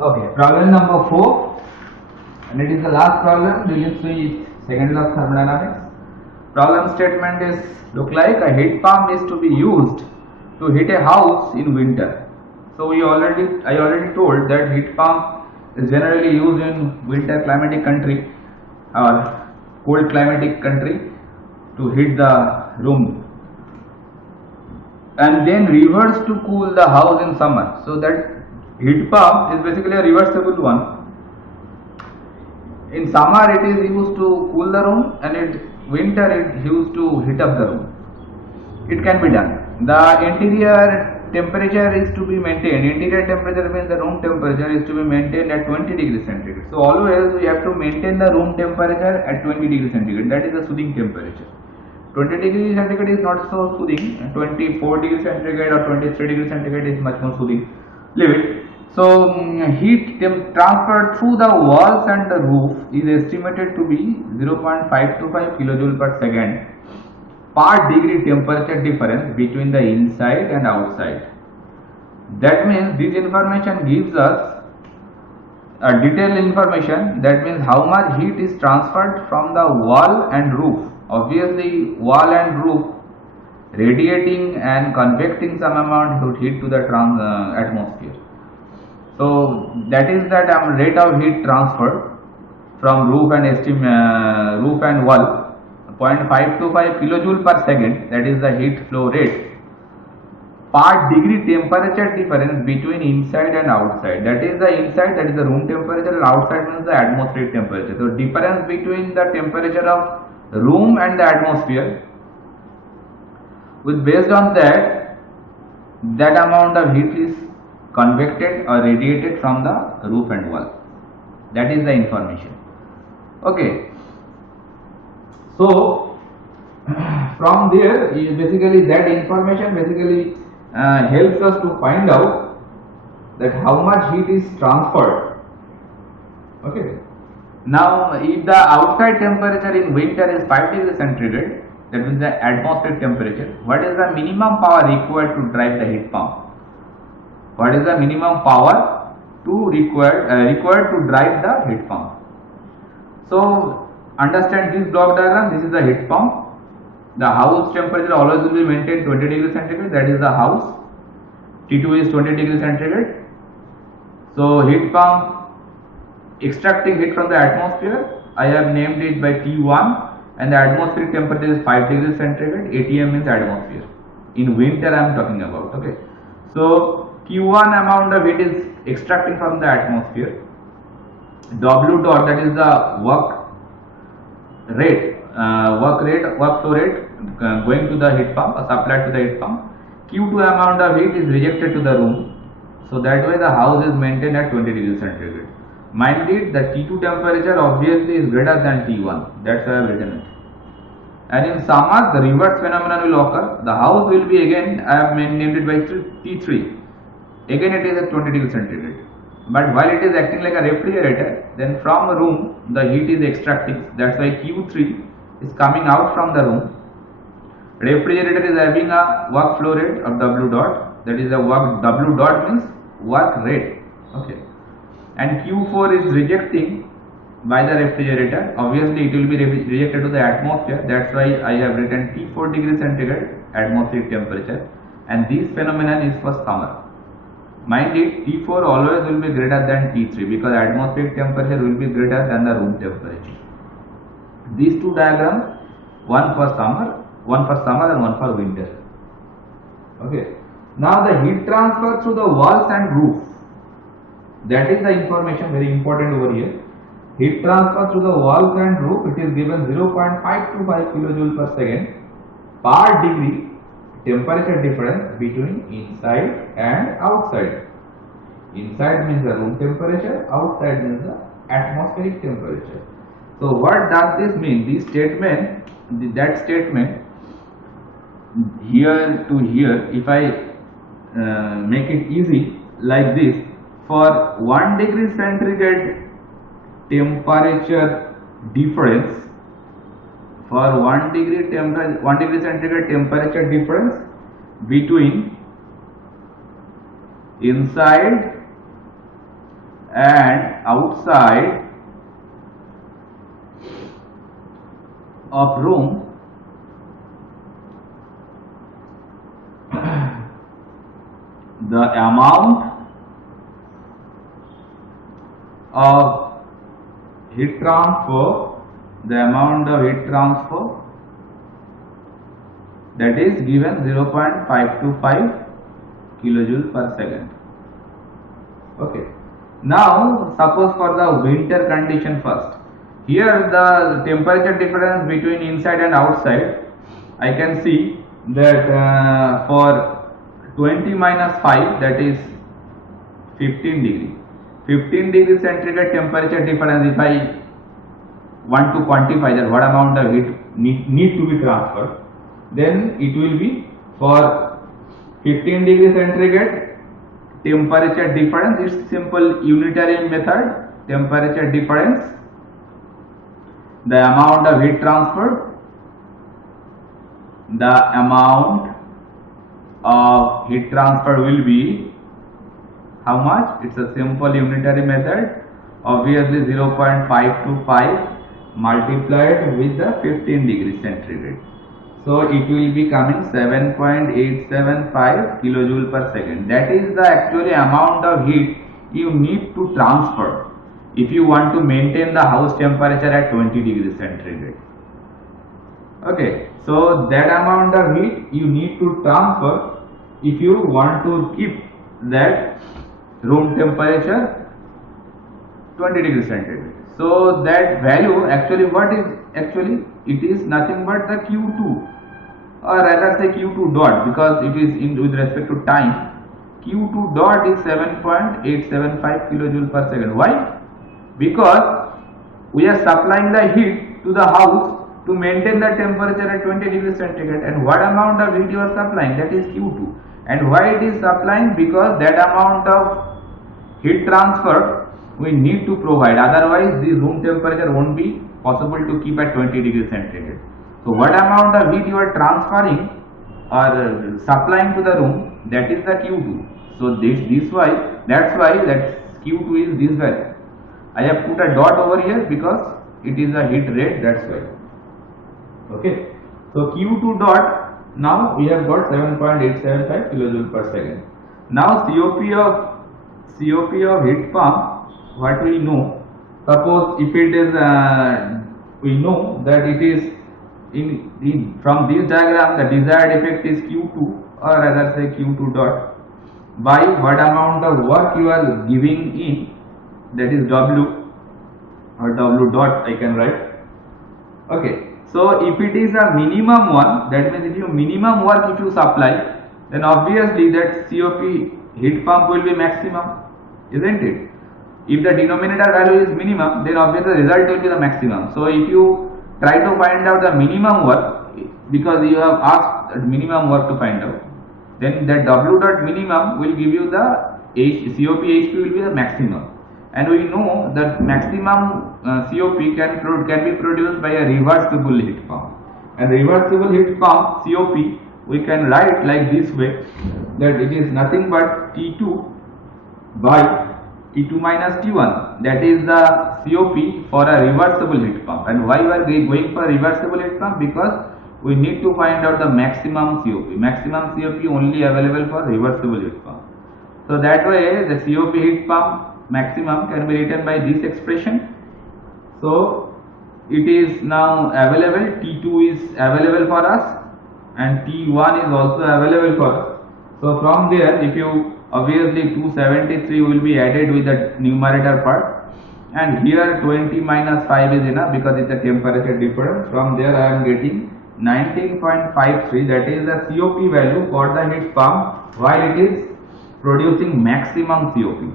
Okay, problem number 4, and it is the last problem dealing with second law of thermodynamics. Problem statement is look like a heat pump is to be used to heat a house in winter. So I already told that heat pump is generally used in winter climatic country or cold climatic country to heat the room, and then reverse to cool the house in summer. So that heat pump is basically a reversible one. In summer it is used to cool the room, and in winter it is used to heat up the room. It can be done. The interior temperature is to be maintained. Interior temperature means the room temperature is to be maintained at 20 degrees centigrade. So always we have to maintain the room temperature at 20 degrees centigrade. That is the soothing temperature. 20 degrees centigrade is not so soothing. 24 degrees centigrade or 23 degrees centigrade is much more soothing. Leave it. So heat transferred through the walls and the roof is estimated to be 0.525 kilojoule per second per degree temperature difference between the inside and outside. That means this information gives us a detailed information. That means how much heat is transferred from the wall and roof. Obviously wall and roof radiating and convecting some amount of heat to the atmosphere. So that is that rate of heat transfer from roof and wall, 0.525 kilojoule per second, that is the heat flow rate per degree temperature difference between inside and outside. That is the inside, that is the room temperature, and outside means the atmospheric temperature. So difference between the temperature of room and the atmosphere, with based on that amount of heat is convected or radiated from the roof and wall. That is the information. Okay. So from there, basically that information helps us to find out that how much heat is transferred. Okay. Now, if the outside temperature in winter is 5 degrees centigrade, that means the atmospheric temperature, what is the minimum power required to drive the heat pump? What is the minimum power required to drive the heat pump? So understand this block diagram. This is the heat pump. The house temperature always will be maintained 20 degrees centigrade. That is the house. T2 is 20 degrees centigrade. So heat pump extracting heat from the atmosphere, I have named it by T1, and the atmospheric temperature is 5 degrees centigrade. ATM means atmosphere. In winter I am talking about. Okay. So Q1 amount of heat is extracting from the atmosphere. W dot, that is the work flow rate going to the heat pump or supplied to the heat pump. Q2 amount of heat is rejected to the room. So that way the house is maintained at 20 degrees centigrade. Mind it, the T2 temperature obviously is greater than T1. That's why I have written it. And in summer, the reverse phenomenon will occur. The house will be again, I have named it by T3. Again it is at 20 degrees centigrade. But while it is acting like a refrigerator, then from a room the heat is extracting. That's why Q3 is coming out from the room. Refrigerator is having a work flow rate of W dot. That is a work, W dot means work rate. Okay. And Q4 is rejecting by the refrigerator. Obviously it will be rejected to the atmosphere. That's why I have written T4 degrees centigrade atmospheric temperature. And this phenomenon is for summer. Mind it, T4 always will be greater than T3 because atmospheric temperature will be greater than the room temperature. These two diagrams, one for summer and one for winter. Okay. Now the heat transfer through the walls and roof. That is the information very important over here. Heat transfer through the walls and roof, it is given 0.525 kilojoule per second per degree temperature difference between inside and outside. Inside means the room temperature, outside means the atmospheric temperature. So what does this mean? This statement, that statement here to here, if I make it easy like this, for 1 degree centigrade temperature difference, for 1 degree centigrade temperature difference between inside and outside of room the amount of heat transfer, that is given 0.525 kilojoule per second. Okay. Now suppose for the winter condition first. Here the temperature difference between inside and outside, I can see that for 20 minus 5, that is 15 degree. 15 degree centigrade temperature difference, if I want to quantify that what amount of heat need to be transferred, then it will be for 15 degree centigrade temperature difference, it's simple unitary method, temperature difference, the amount of heat transferred, the amount of heat transfer will be how much? It's a simple unitary method, obviously 0.525 multiplied with the 15 degree centigrade. So it will be coming 7.875 kilojoule per second. That is the actually amount of heat you need to transfer if you want to maintain the house temperature at 20 degrees centigrade. Okay, so that amount of heat you need to transfer if you want to keep that room temperature 20 degrees centigrade. So that value actually, what is actually, it is nothing but the Q2, or rather say Q2 dot, because it is in with respect to time. Q2 dot is 7.875 kilojoule per second. Why? Because we are supplying the heat to the house to maintain the temperature at 20 degrees centigrade, and what amount of heat you are supplying, that is Q2. And why it is supplying? Because that amount of heat transfer we need to provide, otherwise the room temperature won't be possible to keep at 20 degrees centigrade. So what amount of heat you are transferring or supplying to the room, that is the Q2. So that's why that Q2 is this value. I have put a dot over here because it is a heat rate, that's why. Okay, so Q2 dot, now we have got 7.875 kilojoule per second. Now COP of heat pump, what we know, suppose if it is we know that it is in from this diagram the desired effect is Q2, or rather say Q2 dot, by what amount of work you are giving in, that is W, or W dot I can write. Okay, so if it is a minimum one, that means if you minimum work if you supply, then obviously that COP heat pump will be maximum, isn't it? If the denominator value is minimum, then obviously the result will be the maximum. So if you try to find out the minimum work, because you have asked minimum work to find out, then that W dot minimum will give you the COP HP will be the maximum. And we know that maximum COP can be produced by a reversible heat pump. And reversible heat pump COP we can write like this way, that it is nothing but T2 by T2 minus T1, that is the COP for a reversible heat pump. And why we are going for reversible heat pump? Because we need to find out the maximum COP. Maximum COP only available for reversible heat pump. So that way the COP heat pump maximum can be written by this expression. So it is now available, T2 is available for us and T1 is also available for us. So from there, if you obviously 273 will be added with the numerator part, and here 20 minus 5 is enough because it's a temperature difference. From there I am getting 19.53, that is the COP value for the heat pump while it is producing maximum COP.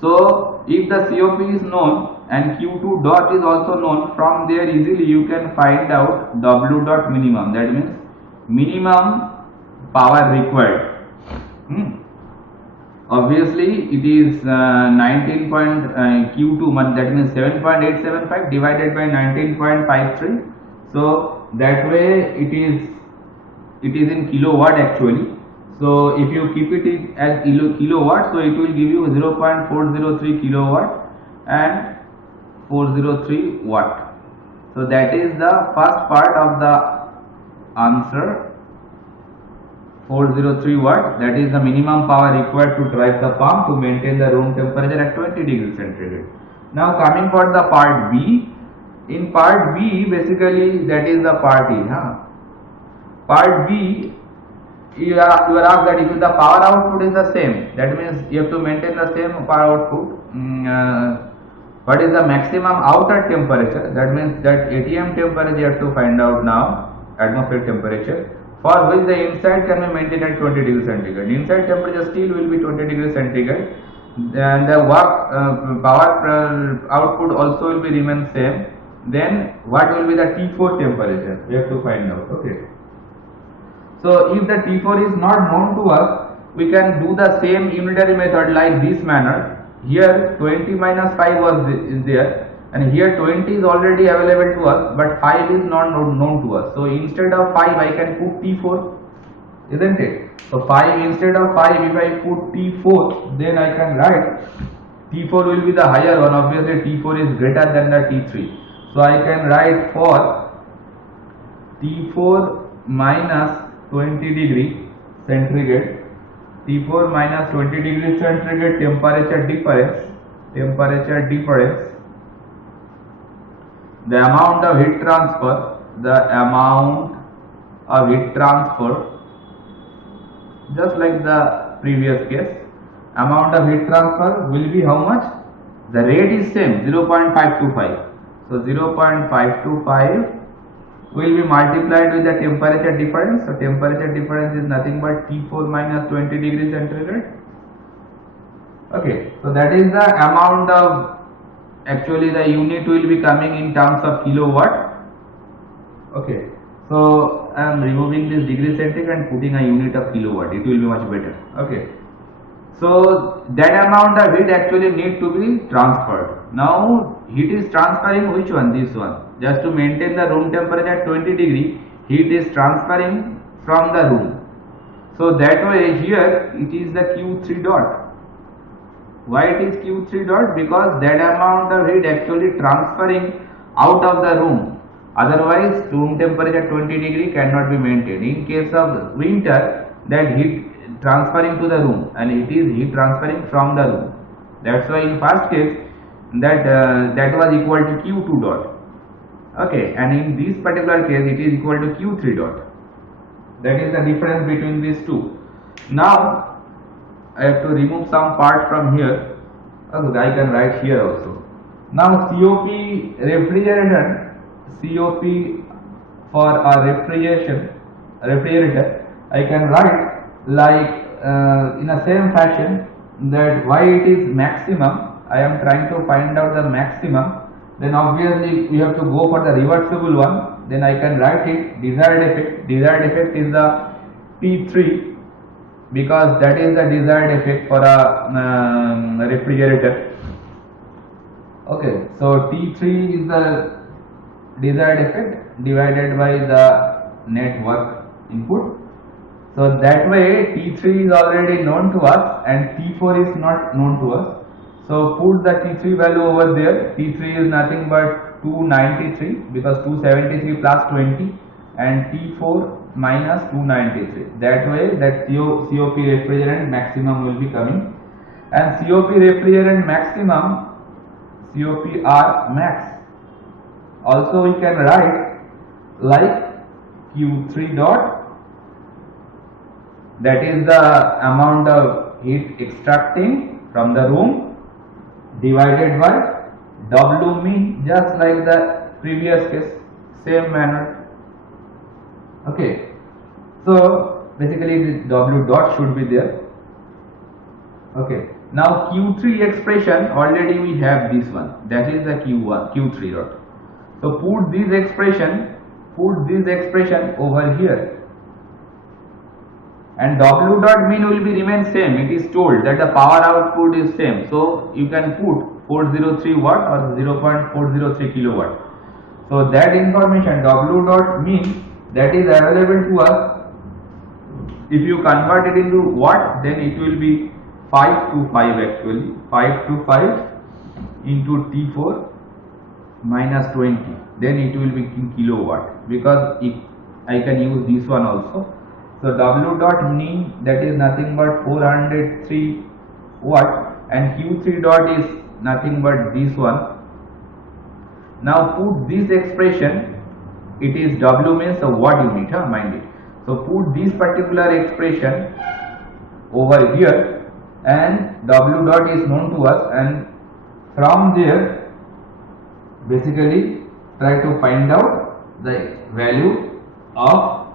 So if the COP is known and Q2 dot is also known, from there easily you can find out W dot minimum, that means minimum power required. Obviously it is Q2, that means 7.875 divided by 19.53. So that way it is in kilowatt actually. So if you keep it as kilowatt, so it will give you 0.403 kilowatt and 403 watt. So that is the first part of the answer. 403 watt, that is the minimum power required to drive the pump to maintain the room temperature at 20 degrees centigrade. Now coming for the part B. In part B, basically that is the part E. Part B, you are asked that if the power output is the same, that means you have to maintain the same power output. What is the maximum outer temperature? That means that ATM temperature you have to find out now, atmospheric temperature, for which the inside can be maintained at 20 degrees centigrade. Inside temperature still will be 20 degrees centigrade, and the work power output also will be remain same. Then what will be the T4 temperature? We have to find out. Okay. So if the T4 is not known to us, we can do the same unitary method like this manner. Here 20 minus 5 is there, and here 20 is already available to us, but 5 is not known to us. So instead of 5 I can put T4, isn't it? So 5 instead of 5, if I put T4, then I can write T4 will be the higher one. Obviously T4 is greater than the T3. So I can write for T4 minus 20 degree centigrade, T4 minus 20 degree centigrade temperature difference, the amount of heat transfer, just like the previous case, amount of heat transfer will be how much? The rate is same, 0.525. So 0.525 will be multiplied with the temperature difference. So temperature difference is nothing but T4 minus 20 degrees centigrade. Okay, so that is the amount of, actually the unit will be coming in terms of kilowatt. Okay, so I am removing this degree centigrade and putting a unit of kilowatt. It will be much better. Okay, so that amount of heat actually need to be transferred. Now heat is transferring which one? This one. Just to maintain the room temperature at 20 degree, heat is transferring from the room. So that way here it is the Q3 dot. Why it is Q3 dot? Because that amount of heat actually transferring out of the room. Otherwise room temperature at 20 degree cannot be maintained. In case of winter, that heat transferring to the room, and it is heat transferring from the room. That's why in first case that was equal to Q2 dot. Okay, and in this particular case it is equal to Q3 dot. That is the difference between these two. Now I have to remove some part from here. Okay, I can write here also. Now COP refrigerator, COP for a refrigerator, I can write like in the same fashion, that why it is maximum. I am trying to find out the maximum. Then obviously we have to go for the reversible one. Then I can write it desired effect. Desired effect is the T3, because that is the desired effect for a refrigerator. Okay, so T3 is the desired effect divided by the net work input. So that way T3 is already known to us and T4 is not known to us. So put the T3 value over there. T3 is nothing but 293, because 273 plus 20, and T4 minus 293. That way that COP refrigerant maximum will be coming, and COP refrigerant maximum, COPR max, also we can write like Q3 dot, that is the amount of heat extracting from the room, divided by W mean, just like the previous case, same manner. Okay, so basically this W dot should be there. Okay, now Q3 expression, already we have this one, that is the Q3 dot. So put this expression over here, and W dot mean will be remain same. It is told that the power output is same, so you can put 403 watt or 0.403 kilowatt. So that information W dot mean that is available to us If you convert it into watt, then it will be 5 to 5 actually. 5 to 5 into T4 minus 20. Then it will be in kilowatt, because if I can use this one also. So W dot mean, that is nothing but 403 watt, and Q3 dot is nothing but this one. Now put this expression, it is W means a watt unit, mind it. So put this particular expression over here, and W dot is known to us, and from there basically try to find out the value of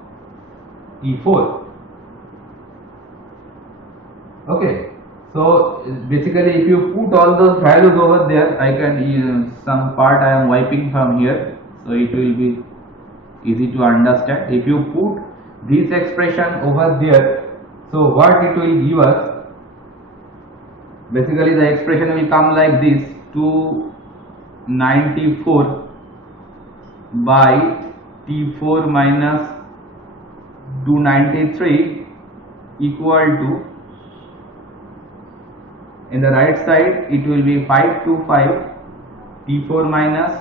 T4. Okay, so basically if you put all those values over there, I can some part I am wiping from here, so it will be easy to understand. If you put this expression over there, so what it will give us, basically the expression will come like this: 294 by T4 minus 293 equal to, in the right side it will be 525 T4 minus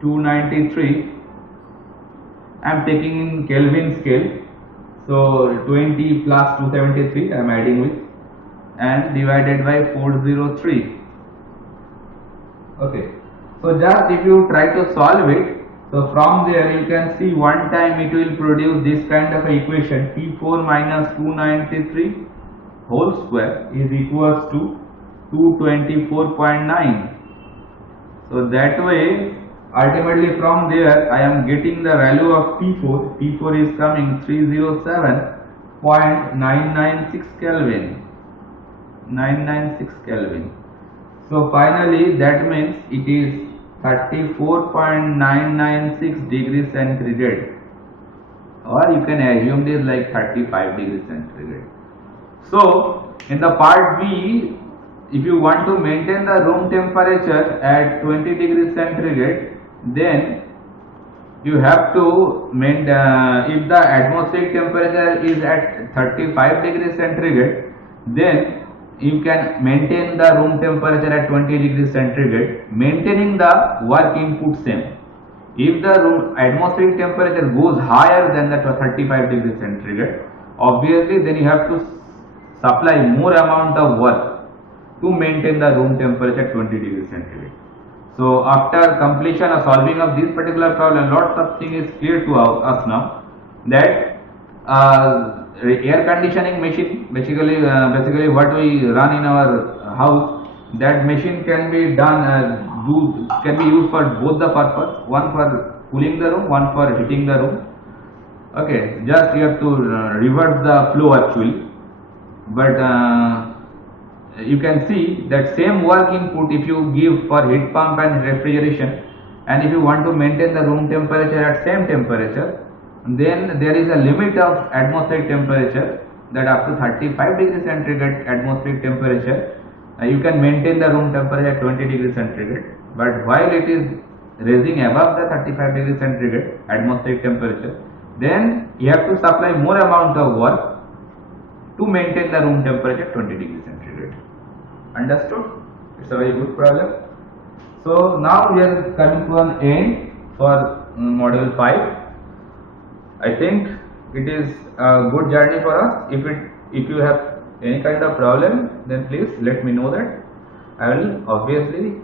293. I am taking in Kelvin scale, so 20 plus 273 I am adding with, and divided by 403. Okay, so just if you try to solve it, so from there you can see one time it will produce this kind of equation: T4 minus 293 whole square is equals to 224.9. So that way ultimately from there I am getting the value of T4. T4 is coming 307.996 Kelvin. 996 Kelvin. So finally that means it is 34.996 degrees centigrade, or you can assume this like 35 degrees centigrade. So in the part B, if you want to maintain the room temperature at 20 degrees centigrade, then you have to maintain, if the atmospheric temperature is at 35 degrees centigrade, then you can maintain the room temperature at 20 degrees centigrade, maintaining the work input same. If the room atmospheric temperature goes higher than the 35 degrees centigrade, obviously then you have to supply more amount of work to maintain the room temperature at 20 degrees centigrade. So after completion of solving of this particular problem, lots of things is clear to us now, that air conditioning machine, basically what we run in our house, that machine can be done can be used for both the purpose, one for cooling the room, one for heating the room. Okay, just you have to reverse the flow actually, but you can see that same work input if you give for heat pump and refrigeration, and if you want to maintain the room temperature at same temperature, then there is a limit of atmospheric temperature, that up to 35 degrees centigrade atmospheric temperature you can maintain the room temperature at 20 degrees centigrade. But while it is raising above the 35 degrees centigrade atmospheric temperature, then you have to supply more amount of work to maintain the room temperature at 20 degrees centigrade. Understood? It's a very good problem. So now we are coming to an end for module 5. I think it is a good journey for us. If you have any kind of problem, then please let me know that. I will obviously